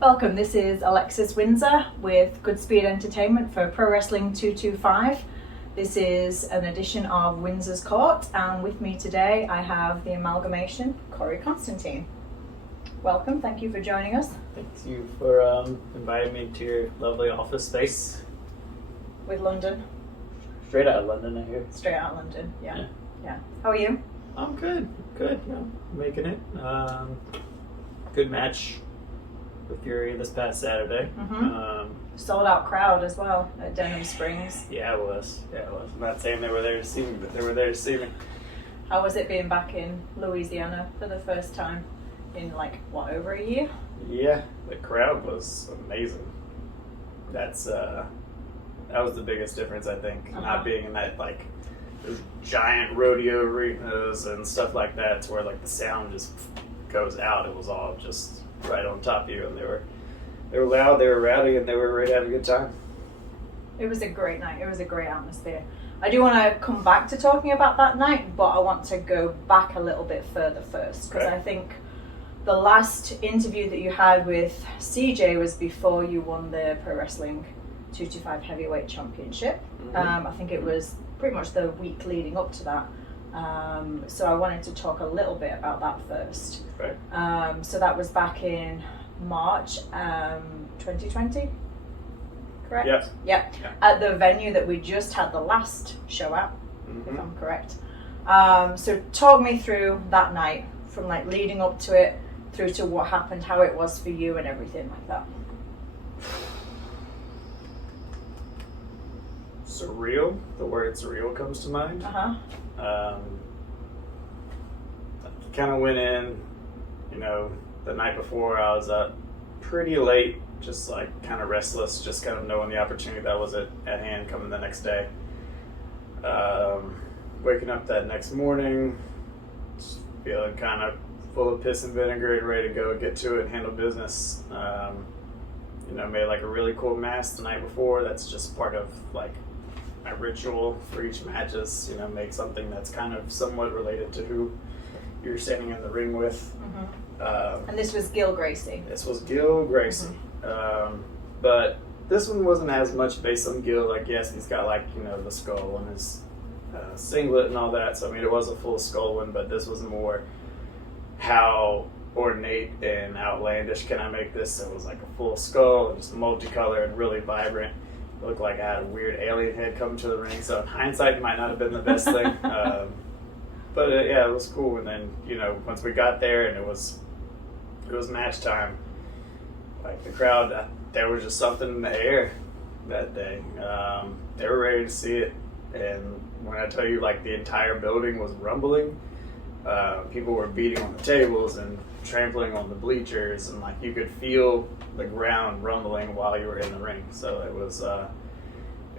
Welcome, this is Alexis Windsor with Goodspeed Entertainment for Pro Wrestling 225. This is an edition of Windsor's Court, and with me today I have the amalgamation, Korey Konstantine. Welcome, thank you for joining us. Thank you for inviting me to your lovely office space. With London. Straight out of London, I hear. Straight out of London, yeah. How are you? I'm good, making it. Good match with Fury this past Saturday. Sold out crowd as well at Denham Springs. Yeah, it was. I'm not saying they were there to see me, but they were there to see me. How was it being back in Louisiana for the first time in over a year? Yeah, the crowd was amazing. That was the biggest difference, I think. Not being in that those giant rodeo arenas and stuff like that, to where the sound just goes out. It was all just right on top of you, and they were loud, they were rowdy, and they were ready to have a good time. It was a great night. It was a great atmosphere. I do want to come back to talking about that night, but I want to go back a little bit further first, because I think the last interview that you had with CJ was before you won the Pro Wrestling 225 Heavyweight Championship. I think it was pretty much the week leading up to that. So I wanted to talk a little bit about that first. So that was back in March 2020, correct? Yes. Yep. At the venue that we just had the last show at, if I'm correct. So talk me through that night, from leading up to it through to what happened, how it was for you and everything like that. Surreal. The word surreal comes to mind. Kind of went in, the night before. I was up pretty late, just kind of restless, just kind of knowing the opportunity that was at hand coming the next day. Waking up that next morning, just feeling kind of full of piss and vinegar and ready to go get to it and handle business. Made a really cool mask the night before. That's just part of my ritual for each matches. Make something that's kind of somewhat related to who you're standing in the ring with. And this was Gil Gracie. This was Gil Gracie. But this one wasn't as much based on Gil. Yes, he's got the skull on his singlet and all that. So it was a full skull one, but this was more how ornate and outlandish can I make this. So it was a full skull and just multicolored and really vibrant. It looked like I had a weird alien head come to the ring. So in hindsight, it might not have been the best thing. But it was cool. And then once we got there and it was match time, the crowd, there was just something in the air that day. They were ready to see it. And when I tell you the entire building was rumbling, people were beating on the tables and trampling on the bleachers, and you could feel the ground rumbling while you were in the ring. So it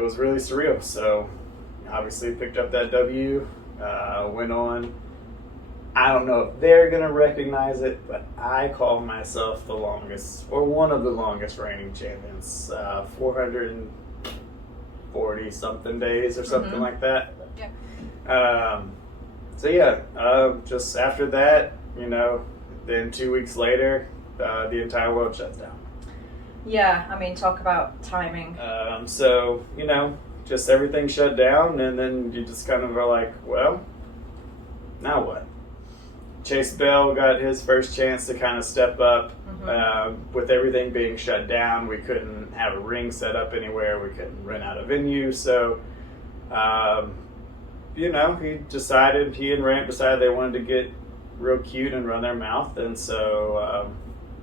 was really surreal. So obviously picked up that W, went on. I don't know if they're gonna recognize it, but I call myself the longest, or one of the longest reigning champions. 440 something days or something like that. Just after that, then 2 weeks later, the entire world shuts down. Talk about timing. Just everything shut down, and then you just kind of are well, now what? Chase Bell got his first chance to kind of step up. With everything being shut down, we couldn't have a ring set up anywhere. We couldn't rent out a venue. So, he and Ramp decided they wanted to get real cute and run their mouth. And so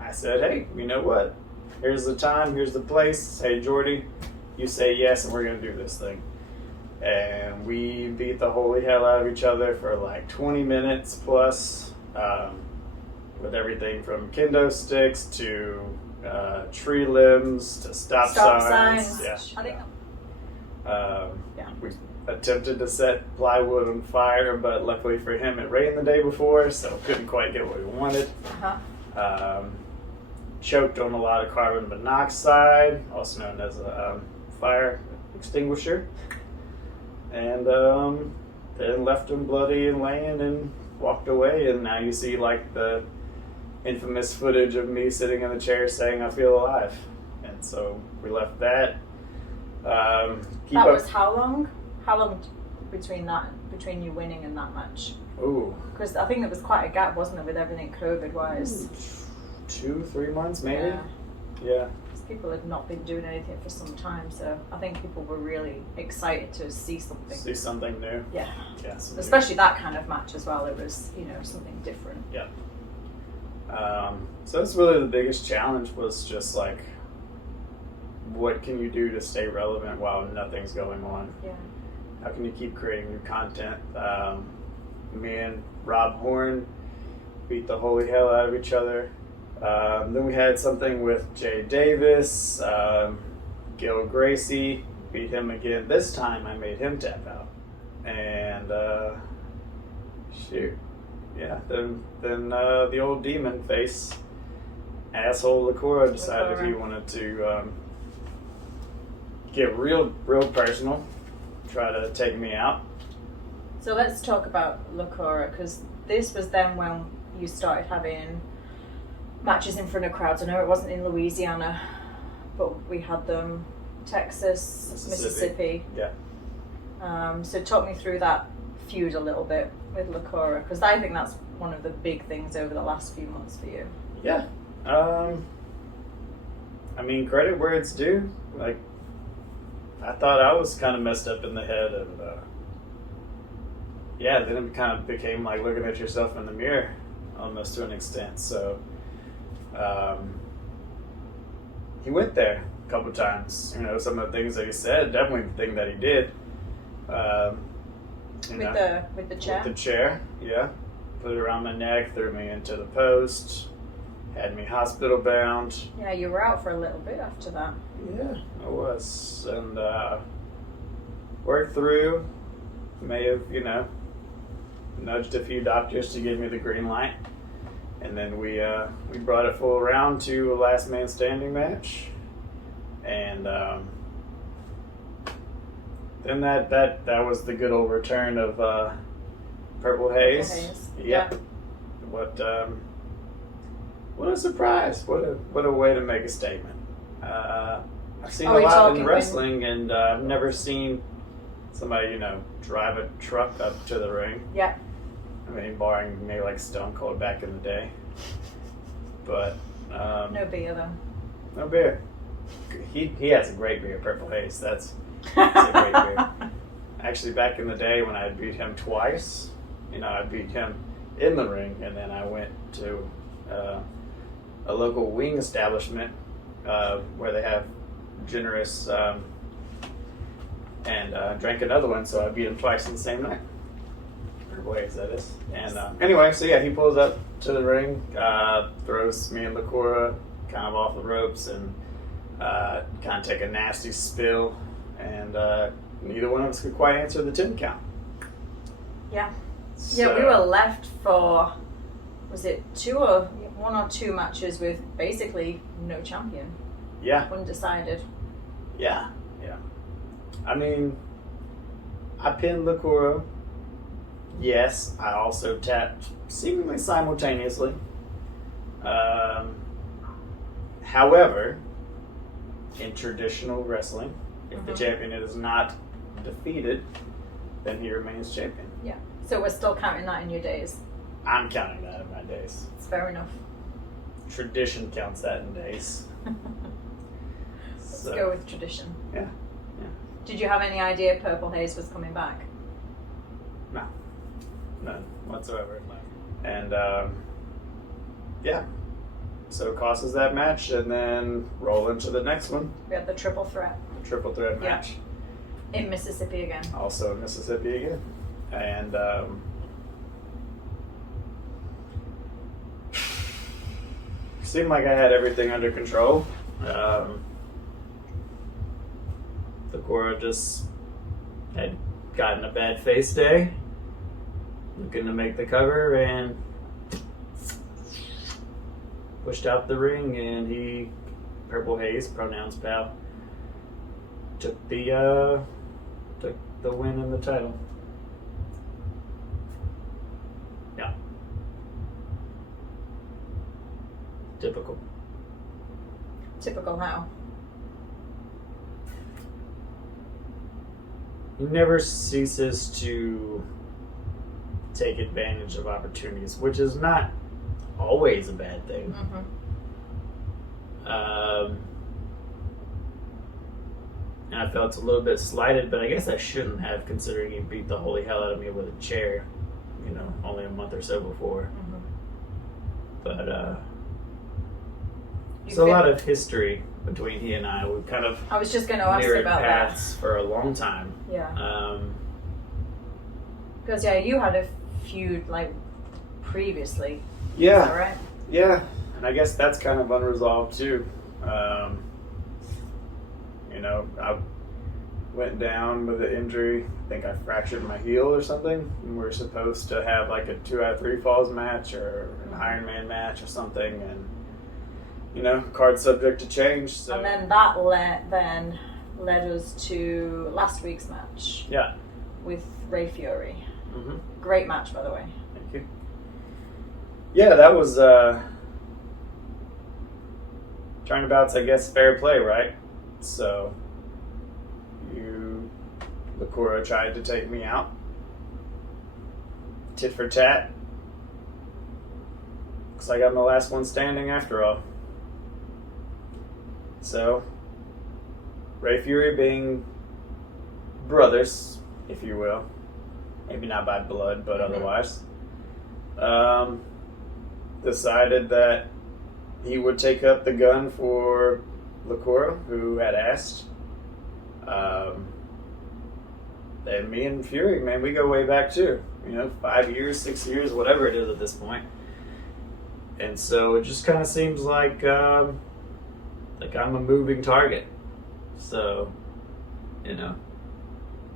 I said, hey, you know what? Here's the time, here's the place. Hey, Jordy, you say yes, and we're going to do this thing. And we beat the holy hell out of each other for 20 minutes plus, with everything from kendo sticks to tree limbs to stop signs. We attempted to set plywood on fire, but luckily for him it rained the day before, so couldn't quite get what we wanted. Choked on a lot of carbon monoxide, also known as a fire extinguisher, and then left him bloody and laying and walked away. And now you see the infamous footage of me sitting in the chair saying I feel alive. And so we left that. That was how long? How long between you winning and that match? Ooh. Because I think there was quite a gap, wasn't there, with everything COVID-wise? 2-3 months, maybe? Yeah. Because people had not been doing anything for some time, so I think people were really excited to see something. See something new. Yeah. Yeah. Especially that kind of match as well. It was, something different. Yeah. So that's really the biggest challenge, was just like, what can you do to stay relevant while nothing's going on? Yeah. How can you keep creating new content? Me and Rob Horn beat the holy hell out of each other. Then we had something with Jay Davis, Gil Gracie, beat him again. This time I made him tap out. And then the old demon face, asshole Lakora, decided he wanted to get real personal, try to take me out. So let's talk about Lakora, because this was then when you started having matches in front of crowds. I know it wasn't in Louisiana, but we had them Texas, Mississippi. Yeah. So talk me through that feud a little bit with Lakora, because I think that's one of the big things over the last few months for you. Yeah. I mean, credit where it's due. Like, I thought I was kind of messed up in the head, and then it kind of became like looking at yourself in the mirror, almost to an extent. So he went there a couple times. Some of the things that he said, definitely the thing that he did. With the chair? With the chair, yeah. Put it around my neck, threw me into the post, had me hospital bound. Yeah, you were out for a little bit after that. Yeah, I was. And worked through. May have, nudged a few doctors to give me the green light. And then we brought it full around to a last man standing match. And then that was the good old return of Purple Haze. Yeah. What a surprise! What a way to make a statement. I've seen a lot in wrestling, and I've never seen somebody drive a truck up to the ring. Yeah. I mean, barring maybe like Stone Cold back in the day. But no beer though. No beer. He has a great beer, Purple Haze. That's a great beer. Actually, back in the day when I beat him twice, I beat him in the ring, and then I went to a local wing establishment where they have generous, and drank another one, so I beat him twice in the same night. Purple Haze, that is. And anyway, so yeah, he pulls up to the ring, throws me and Lakora kind of off the ropes, and kind of take a nasty spill, and neither one of us could quite answer the 10 count. Yeah. So, yeah, we were left for, was it one or two matches with basically no champion? Yeah. Undecided. Yeah. I mean, I pinned Lakora. Yes, I also tapped seemingly simultaneously. However, in traditional wrestling, if the champion is not defeated, then he remains champion. Yeah. So we're still counting that in your days? I'm counting that in my days. It's fair enough. Tradition counts that in days. Let's go with tradition. Yeah. Did you have any idea Purple Haze was coming back? No. None whatsoever. And so causes that match, and then roll into the next one. We had the triple threat. Triple threat match. In Mississippi again. Also in Mississippi again. And seemed like I had everything under control. Lakora just had gotten a bad face day, looking to make the cover, and pushed out the ring, and Purple Haze, pronouns pal, took the win and the title. Yeah. typical. Typical how? He never ceases to take advantage of opportunities, which is not always a bad thing. And I felt a little bit slighted, but I guess I shouldn't have, considering he beat the holy hell out of me with a chair, only a month or so before. But there's a lot of history between he and I. We've kind of I was just going to ask mirrored about paths for a long time. Yeah. Because you had a feud previously. Yeah. Is that right? Yeah, and I guess that's kind of unresolved too. I went down with an injury. I think I fractured my heel or something. And we're supposed to have a 2 out of 3 falls match or an Ironman match or something, and card subject to change. So. And then that led us to last week's match. Yeah. With Ray Fury. Mm-hmm. Great match, by the way. Thank you. Yeah, that was turnabout's, I guess, fair play, right? So Korey tried to take me out. Tit for tat. Looks like I'm the last one standing after all. So, Ray Fury, being brothers, if you will, maybe not by blood, but otherwise, decided that he would take up the gun for Korey, who had asked. And me and Fury, man, we go way back too. 5 years, 6 years, whatever it is at this point. And so it just kind of seems like I'm a moving target. So,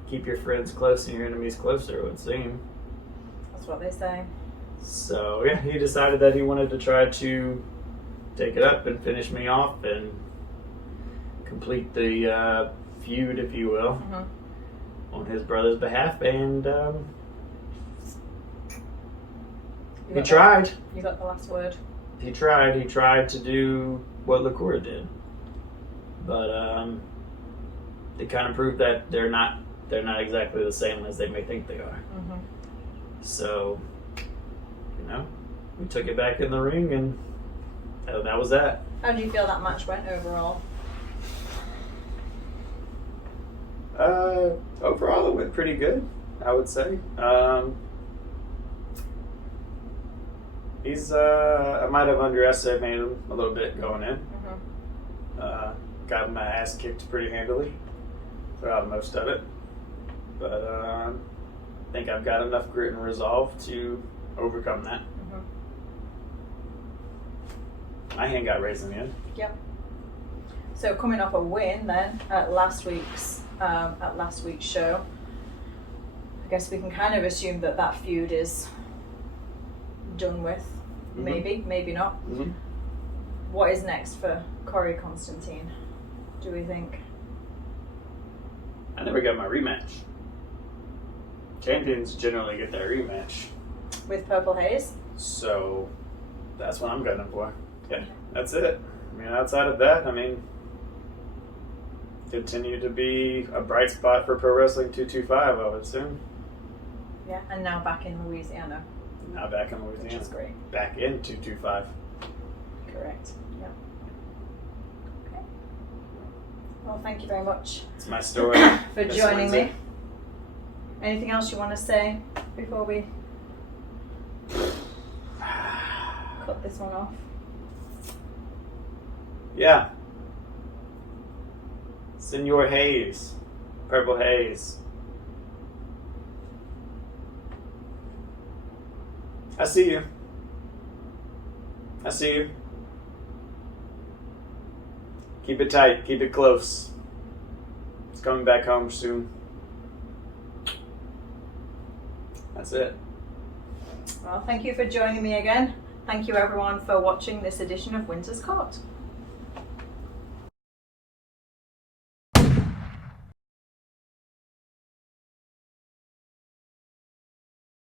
keep your friends close and your enemies closer, it would seem. That's what they say. So, yeah, he decided that he wanted to try to take it up and finish me off and complete the feud, if you will, on his brother's behalf. And he tried. You got the last word. He tried. He tried to do what Korey did. But they kind of proved that they're not exactly the same as they may think they are. So, we took it back in the ring, and that was that. How do you feel that match went overall? Overall, it went pretty good, I would say. I might have underestimated him a little bit going in. Got my ass kicked pretty handily throughout most of it. But I think I've got enough grit and resolve to overcome that. My hand got raised in the end. Yep. So coming off a win then at last week's show, I guess we can kind of assume that feud is done with. Maybe not. What is next for Korey Konstantine, do we think? I never got my rematch. Champions generally get their rematch. With Purple Haze? So that's what I'm gunning for. Yeah, that's it. Outside of that, continue to be a bright spot for Pro Wrestling 225, I would assume. Yeah, and now back in Louisiana. Now back in Louisiana. Which is great. Back in 225. Correct. Yeah. Okay. Well, thank you very much. It's my story. For joining me. Anything else you want to say before we cut this one off? Yeah. Senor Hayes. Purple Haze. I see you. I see you. Keep it tight. Keep it close. It's coming back home soon. That's it. Well, thank you for joining me again. Thank you everyone for watching this edition of Windsor's Court.